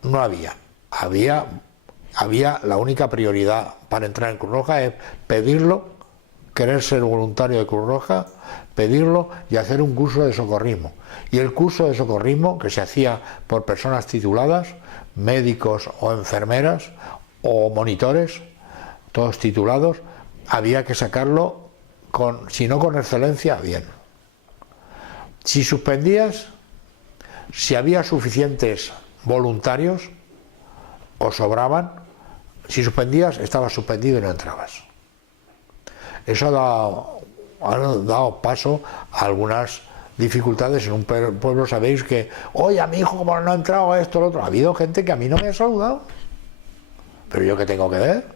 no había. Había la única prioridad para entrar en Cruz Roja es pedirlo, querer ser voluntario de Cruz Roja, pedirlo y hacer un curso de socorrismo. Y el curso de socorrismo, que se hacía por personas tituladas, médicos o enfermeras o monitores, todos titulados, había que sacarlo si no con excelencia, bien. Si suspendías, si había suficientes voluntarios o sobraban, si suspendías, estabas suspendido y no entrabas. Eso ha dado paso a algunas dificultades en un pueblo. Sabéis que, oye, a mi hijo como no ha entrado a esto, lo otro. Ha habido gente que a mí no me ha saludado, pero yo qué tengo que ver.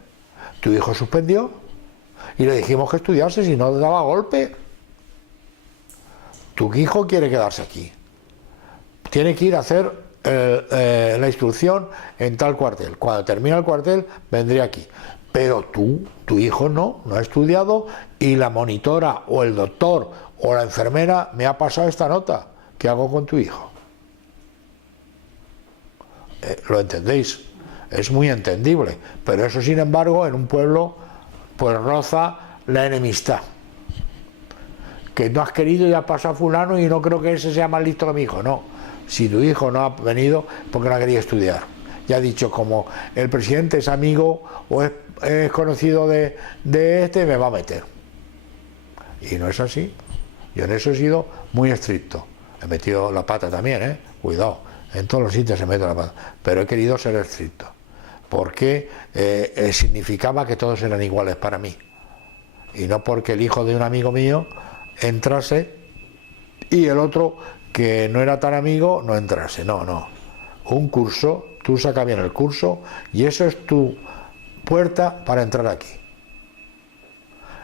Tu hijo suspendió y le dijimos que estudiase, si no daba golpe. Tu hijo quiere quedarse aquí, tiene que ir a hacer la instrucción en tal cuartel. Cuando termina el cuartel vendría aquí, pero tu hijo no ha estudiado, y la monitora o el doctor o la enfermera me ha pasado esta nota. ¿Qué hago con tu hijo? ¿Lo entendéis? Es muy entendible, pero eso, sin embargo, en un pueblo pues roza la enemistad. Que no has querido y ha pasado fulano y no creo que ese sea más listo que mi hijo. No, si tu hijo no ha venido porque no ha querido estudiar. Ya he dicho, como el presidente es amigo o es conocido de este, me va a meter. Y no es así. Yo en eso he sido muy estricto. He metido la pata también, cuidado. En todos los sitios se mete la pata. Pero he querido ser estricto. Porque significaba que todos eran iguales para mí. Y no porque el hijo de un amigo mío entrase y el otro, que no era tan amigo, no entrase. No. Un curso, tú sacas bien el curso y eso es tu puerta para entrar aquí.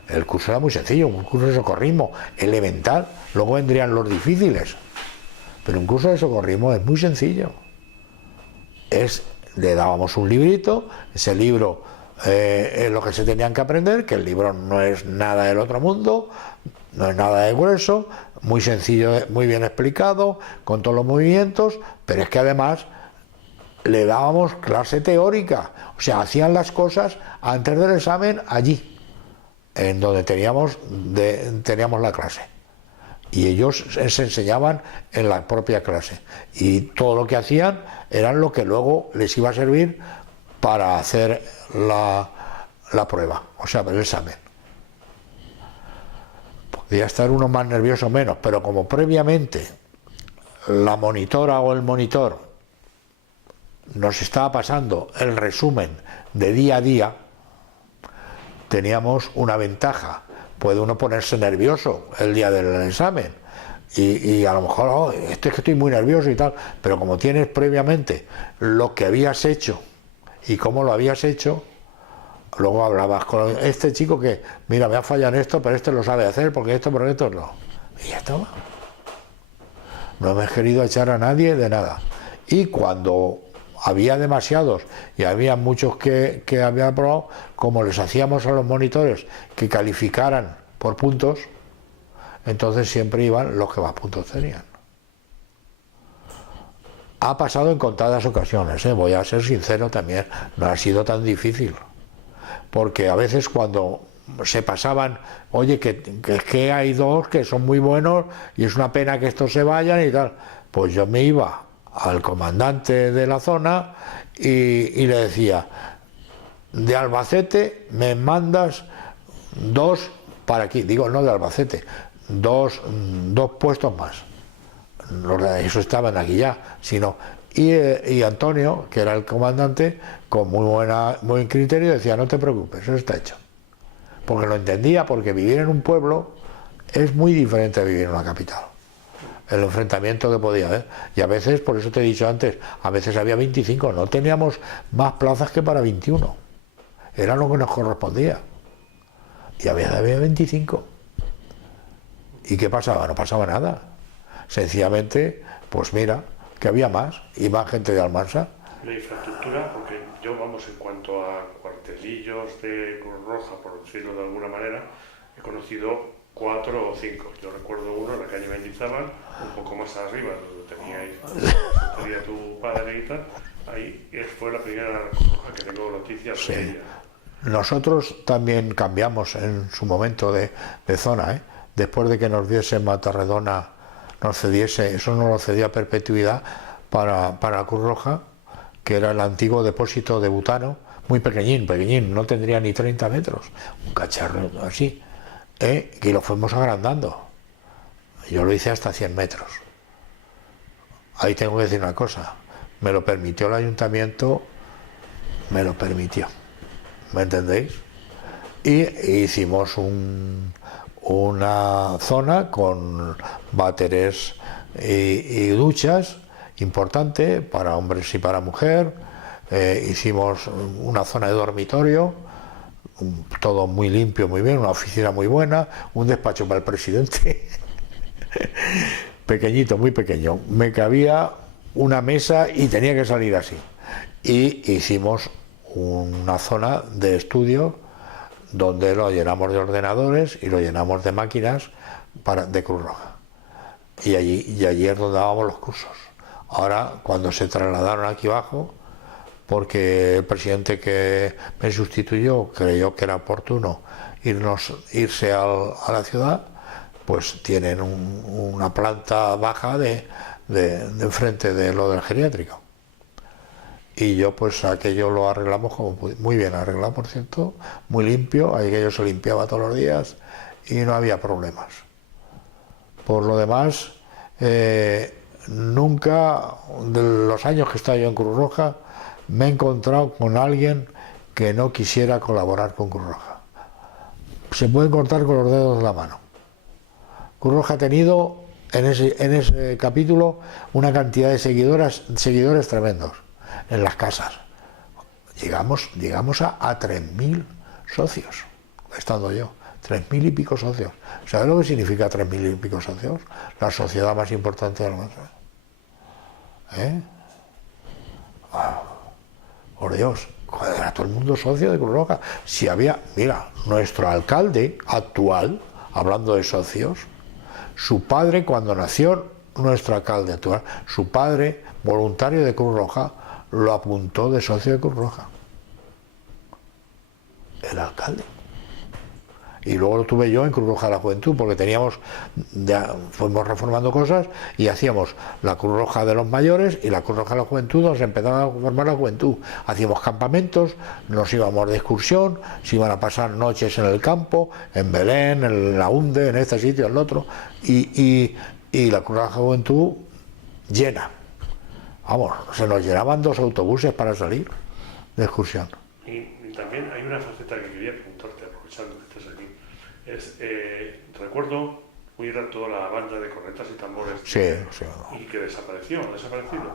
El curso era muy sencillo, un curso de socorrismo elemental, luego vendrían los difíciles, pero un curso de socorrismo es muy sencillo. Le dábamos un librito, ese libro es lo que se tenían que aprender, que el libro no es nada del otro mundo, no es nada de grueso, muy sencillo, muy bien explicado, con todos los movimientos, pero es que además le dábamos clase teórica, o sea, hacían las cosas antes del examen allí, en donde teníamos la clase, y ellos se enseñaban en la propia clase, y todo lo que hacían era lo que luego les iba a servir para hacer la prueba, o sea, el examen. Podía estar uno más nervioso o menos, pero como previamente la monitora o el monitor nos estaba pasando el resumen de día a día, teníamos una ventaja. Puede uno ponerse nervioso el día del examen y a lo mejor, oh, es que estoy muy nervioso y tal, pero como tienes previamente lo que habías hecho y cómo lo habías hecho, luego hablabas con este chico que, mira, me ha fallado en esto, pero este lo sabe hacer, porque esto, pero esto no. Y ya estaba. No me he querido echar a nadie de nada. Y cuando había demasiados y había muchos que habían aprobado, como les hacíamos a los monitores que calificaran por puntos, entonces siempre iban los que más puntos tenían. Ha pasado en contadas ocasiones, voy a ser sincero también, no ha sido tan difícil. Porque a veces cuando se pasaban, oye, que hay dos que son muy buenos y es una pena que estos se vayan y tal, pues yo me iba al comandante de la zona y le decía, de Albacete me mandas 2 para aquí, digo no de Albacete, dos puestos más. Eso estaban aquí ya, sino y Antonio, que era el comandante, con muy buen criterio, decía, no te preocupes, eso está hecho. Porque lo entendía, porque vivir en un pueblo es muy diferente a vivir en una capital. El enfrentamiento que podía haber. Y a veces, por eso te he dicho antes, a veces había 25, no teníamos más plazas que para 21. Era lo que nos correspondía. Y a veces había 25. ¿Y qué pasaba? No pasaba nada. Sencillamente, pues mira, que había más, y más gente de Almansa. La infraestructura, porque yo, vamos, en cuanto a cuartelillos de Cruz Roja, por decirlo de alguna manera, he conocido 4 o 5. Yo recuerdo uno en la calle Mendizábal, un poco más arriba, donde tenía tu padre y tal. Ahí fue la primera Cruz Roja que tengo noticias de ella. Nosotros también cambiamos en su momento de zona, después de que nos diese Matarredona, nos cediese, eso nos lo cedió a perpetuidad para la Cruz Roja, que era el antiguo depósito de butano, muy pequeñín, no tendría ni 30 metros, un cacharro así, que lo fuimos agrandando. Yo lo hice hasta 100 metros. Ahí tengo que decir una cosa, me lo permitió el ayuntamiento, me lo permitió, ¿me entendéis? Y hicimos una zona con váteres y duchas importante para hombres y para mujer. Hicimos una zona de dormitorio, todo muy limpio, muy bien, una oficina muy buena, un despacho para el presidente pequeñito, muy pequeño, me cabía una mesa y tenía que salir así. Y hicimos una zona de estudio donde lo llenamos de ordenadores y lo llenamos de máquinas de Cruz Roja. Y allí es donde dábamos los cursos. Ahora, cuando se trasladaron aquí abajo, porque el presidente que me sustituyó creyó que era oportuno irse a la ciudad, pues tienen una planta baja de enfrente de lo del geriátrico. Y yo pues aquello lo arreglamos muy bien arreglado, por cierto, muy limpio, aquello se limpiaba todos los días y no había problemas. Por lo demás, nunca, de los años que he estado yo en Cruz Roja, me he encontrado con alguien que no quisiera colaborar con Cruz Roja. Se pueden contar con los dedos de la mano. Cruz Roja ha tenido en ese capítulo una cantidad de seguidores tremendos en las casas. Llegamos a 3.000 socios, estando yo, 3.000 y pico socios. ¿Sabes lo que significa 3.000 y pico socios? La sociedad más importante del mundo. Por Dios, era todo el mundo socio de Cruz Roja. Si había, mira, nuestro alcalde actual, hablando de socios, su padre, cuando nació nuestro alcalde actual, su padre, voluntario de Cruz Roja, lo apuntó de socio de Cruz Roja. El alcalde. y luego lo tuve yo en Cruz Roja de la Juventud, porque fuimos reformando cosas y hacíamos la Cruz Roja de los mayores y la Cruz Roja de la Juventud, donde se empezaba a formar la juventud. Hacíamos campamentos, nos íbamos de excursión, se iban a pasar noches en el campo, en Belén, en la Hunde, en este sitio, en el otro, y la Cruz Roja de la Juventud llena. Vamos, se nos llenaban 2 autobuses para salir de excursión. Y también hay una faceta que quería preguntarte, aprovechando que estás aquí. Recuerdo muy rato la banda de cornetas y tambores. Sí, sí. Y que desapareció, ¿ha desaparecido?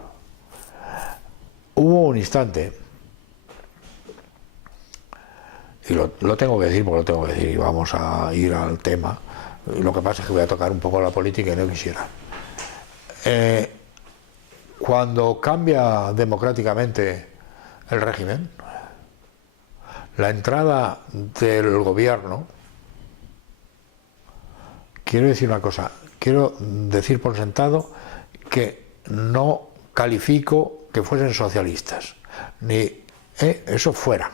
Hubo un instante, y lo tengo que decir porque lo tengo que decir, y vamos a ir al tema. Lo que pasa es que voy a tocar un poco la política y no quisiera. Cuando cambia democráticamente el régimen, la entrada del gobierno, quiero decir una cosa, quiero decir por sentado que no califico que fuesen socialistas, ni eso fuera.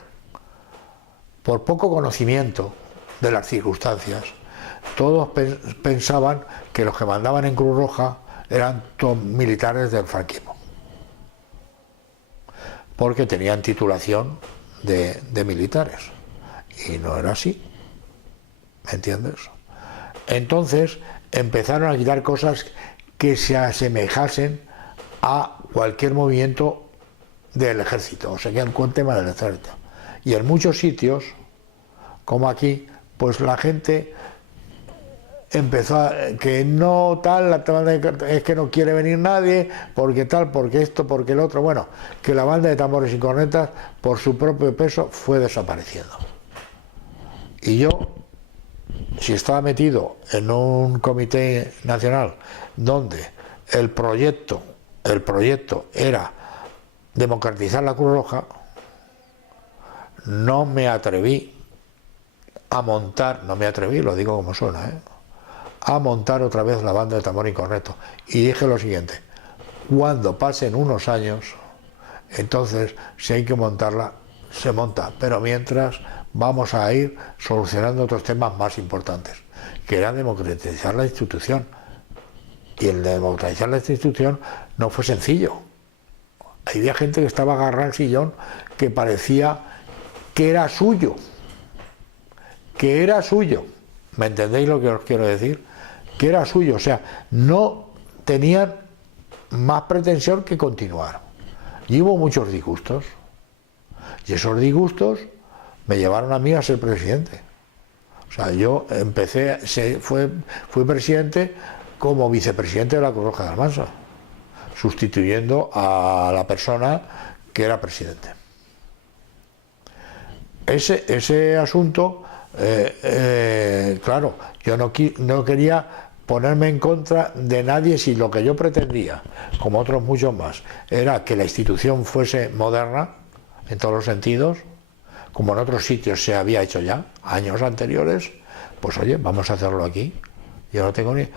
Por poco conocimiento de las circunstancias, todos pensaban que los que mandaban en Cruz Roja eran todos militares del franquismo, porque tenían titulación de militares, y no era así, ¿me entiendes? Entonces empezaron a quitar cosas que se asemejasen a cualquier movimiento del ejército, o sea, que un tema del ejército. Y en muchos sitios, como aquí, pues la gente empezó a que no tal, es que no quiere venir nadie, porque tal, porque esto, porque el otro. Bueno, que la banda de tambores y cornetas, por su propio peso, fue desapareciendo. Y yo, si estaba metido en un comité nacional donde el proyecto era democratizar la Cruz Roja, no me atreví a montar, lo digo como suena, a montar otra vez la banda de tambor y corneto. Y dije lo siguiente: cuando pasen unos años, entonces si hay que montarla, se monta, pero mientras vamos a ir solucionando otros temas más importantes, que era democratizar la institución. Y el democratizar la institución no fue sencillo. Había gente que estaba agarrada al sillón que parecía que era suyo, ¿me entendéis lo que os quiero decir? Que era suyo, o sea, no tenían más pretensión que continuar. Y hubo muchos disgustos, y esos disgustos me llevaron a mí a ser presidente. O sea, yo fui presidente como vicepresidente de la Cruz Roja de Almansa, sustituyendo a la persona que era presidente. Ese asunto, claro, yo no quería ponerme en contra de nadie, si lo que yo pretendía, como otros muchos más, era que la institución fuese moderna en todos los sentidos, como en otros sitios se había hecho ya años anteriores. Pues oye, vamos a hacerlo aquí. Yo no tengo ni...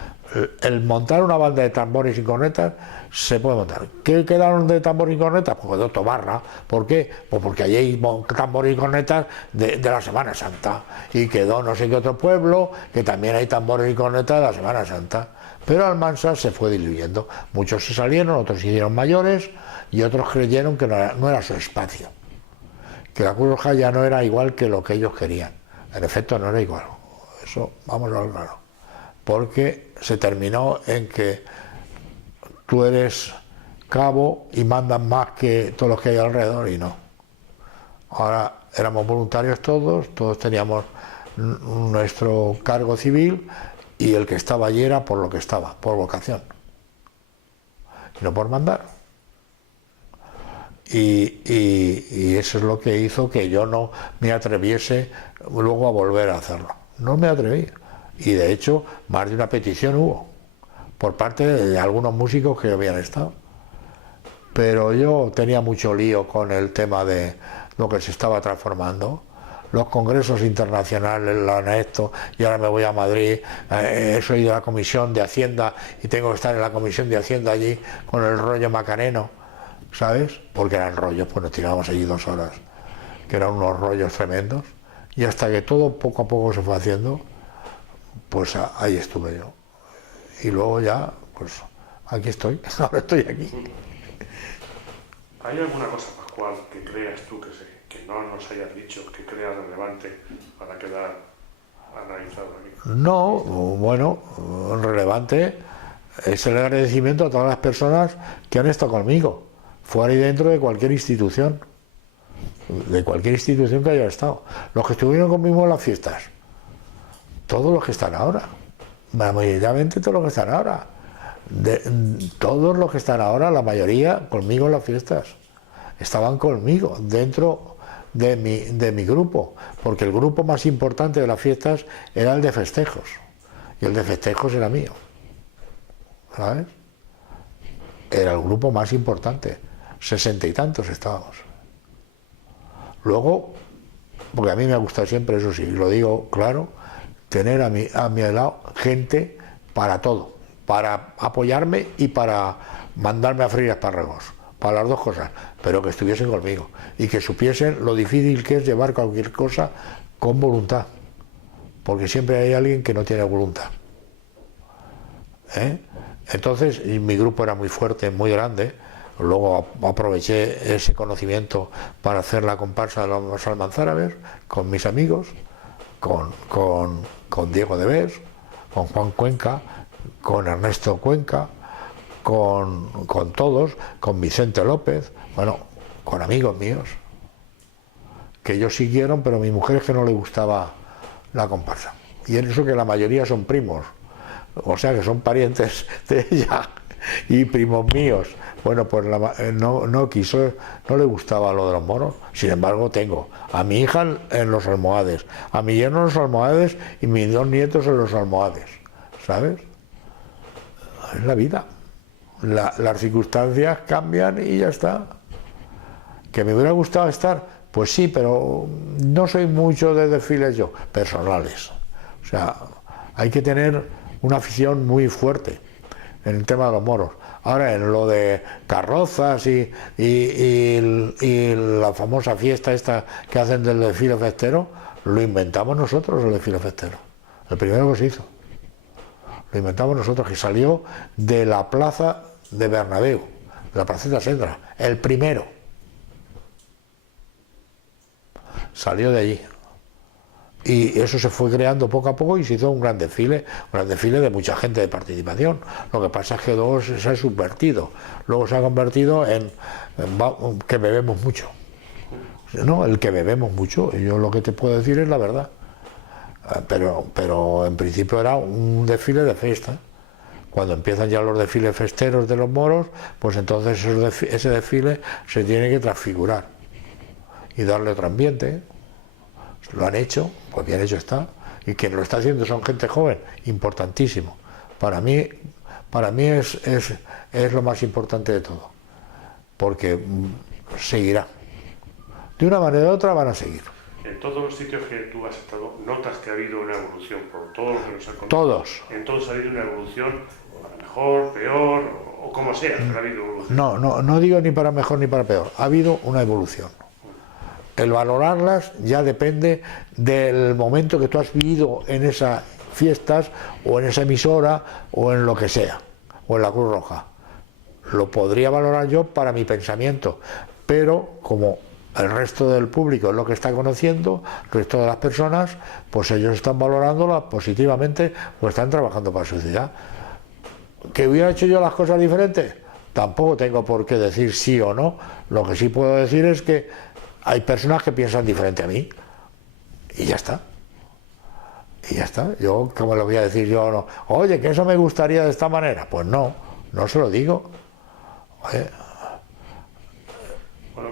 El montar una banda de tambores y cornetas se puede montar. ¿Qué quedaron de tambores y cornetas? Pues quedó Tobarra. ¿Por qué? Pues porque allí hay tambores y cornetas de la Semana Santa. Y quedó no sé qué otro pueblo que también hay tambores y cornetas de la Semana Santa. Pero Almansa se fue diluyendo. Muchos se salieron, otros se hicieron mayores y otros creyeron que no era su espacio. Que la Cruz Roja ya no era igual que lo que ellos querían. En efecto, no era igual. Eso vamos a hablarlo. Porque se terminó en que tú eres cabo y mandas más que todos los que hay alrededor, y no. Ahora éramos voluntarios todos teníamos nuestro cargo civil, y el que estaba allí era por lo que estaba, por vocación, y no por mandar. Y eso es lo que hizo que yo no me atreviese luego a volver a hacerlo. No me atreví. Y de hecho, más de una petición hubo por parte de algunos músicos que habían estado. Pero yo tenía mucho lío con el tema de lo que se estaba transformando. Los congresos internacionales, lo han hecho, y ahora me voy a Madrid, soy de la Comisión de Hacienda y tengo que estar en la Comisión de Hacienda allí con el rollo macareno, ¿sabes? Porque eran rollos, pues nos tirábamos allí 2 horas, que eran unos rollos tremendos, Y hasta que todo poco a poco se fue haciendo, pues ahí estuve yo. Y luego ya, pues aquí estoy, ahora estoy aquí. ¿Hay alguna cosa, Pascual, que creas tú que no nos hayas dicho, que creas relevante para quedar analizado aquí? No, bueno, relevante es el agradecimiento a todas las personas que han estado conmigo, fuera y dentro de cualquier institución que haya estado. Los que estuvieron conmigo en las fiestas, todos los que están ahora, mayoritariamente todos los que están ahora, todos los que están ahora, la mayoría conmigo en las fiestas, estaban conmigo dentro de mi grupo, porque el grupo más importante de las fiestas era el de festejos, y el de festejos era mío, ¿sabes? Era el grupo más importante, 60 y tantos estábamos. Luego, porque a mí me gusta siempre, eso sí, lo digo claro, tener a mi lado gente para todo, para apoyarme y para mandarme a freír espárragos, para las dos cosas, pero que estuviesen conmigo y que supiesen lo difícil que es llevar cualquier cosa con voluntad, porque siempre hay alguien que no tiene voluntad. Entonces, y mi grupo era muy fuerte, muy grande. Luego aproveché ese conocimiento para hacer la comparsa de los almanzárabes con mis amigos, con Diego de Bes, con Juan Cuenca, con Ernesto Cuenca, con todos, con Vicente López, bueno, con amigos míos, que ellos siguieron, pero a mi mujer es que no le gustaba la comparsa. Y en eso que la mayoría son primos, o sea que son parientes de ella y primos míos. Bueno, pues no quiso, no le gustaba lo de los moros. Sin embargo, tengo a mi hija en los almohades, a mi yerno en los almohades y mis dos nietos en los almohades, ¿sabes? Es la vida. Las circunstancias cambian y ya está. ¿Que me hubiera gustado estar? Pues sí, pero no soy mucho de desfiles yo, personales. O sea, hay que tener una afición muy fuerte en el tema de los moros. Ahora, en lo de carrozas y la famosa fiesta esta que hacen del desfile festero, lo inventamos nosotros, el desfile festero. El primero que se hizo. Lo inventamos nosotros, que salió de la plaza de Bernabéu, de la placeta Sendra. El primero. Salió de allí. Y eso se fue creando poco a poco y se hizo un gran desfile de mucha gente de participación. Lo que pasa es que luego se ha subvertido, luego se ha convertido en que bebemos mucho. No, el que bebemos mucho, yo lo que te puedo decir es la verdad. Pero en principio era un desfile de fiesta. Cuando empiezan ya los desfiles festeros de los moros, pues entonces ese desfile se tiene que transfigurar y darle otro ambiente. Lo han hecho, pues bien hecho está, y quien lo está haciendo son gente joven, importantísimo. Para mí es lo más importante de todo, porque seguirá. De una manera u otra van a seguir. En todos los sitios que tú has estado, ¿notas que ha habido una evolución por todo lo que nos han contado? Todos. En todos ha habido una evolución, para mejor, peor, o como sea, pero ha habido evolución. No digo ni para mejor ni para peor, ha habido una evolución. El valorarlas ya depende del momento que tú has vivido en esas fiestas o en esa emisora o en lo que sea, o en la Cruz Roja. Lo podría valorar yo para mi pensamiento, pero como el resto del público es lo que está conociendo, el resto de las personas, pues ellos están valorándolas positivamente o están trabajando para su ciudad. ¿Que hubiera hecho yo las cosas diferentes? Tampoco tengo por qué decir sí o no. Lo que sí puedo decir es que hay personas que piensan diferente a mí y ya está. Y ya está. Yo, ¿cómo lo voy a decir yo? No. Oye, que eso me gustaría de esta manera. Pues no se lo digo. Oye. Bueno,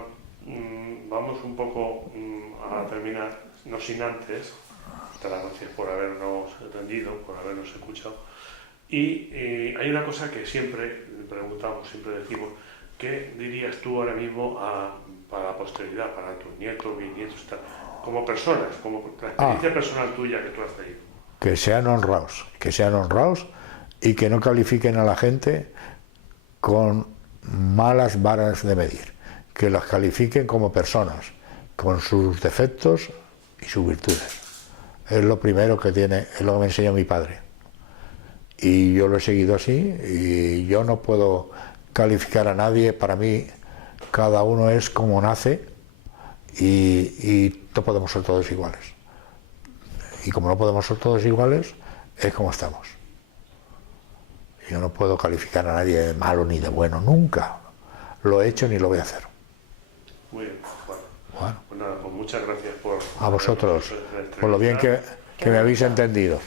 vamos un poco a terminar, no sin antes, dar las gracias por habernos atendido, por habernos escuchado. Y hay una cosa que siempre preguntamos, siempre decimos, ¿qué dirías tú ahora mismo para la posteridad, para tus nietos, bisnietos, como personas, como la experiencia personal tuya que tú has tenido? Que sean honrados y que no califiquen a la gente con malas varas de medir, que las califiquen como personas, con sus defectos y sus virtudes. Es lo primero que tiene, es lo que me enseñó mi padre. Y yo lo he seguido así, y yo no puedo calificar a nadie. Para mí, cada uno es como nace, y no podemos ser todos iguales. Y como no podemos ser todos iguales, es como estamos. Yo no puedo calificar a nadie de malo ni de bueno, nunca. Lo he hecho ni lo voy a hacer. Muy bien, bueno. Bueno, Pues nada, pues muchas gracias por... a vosotros, por lo bien que me habéis entendido.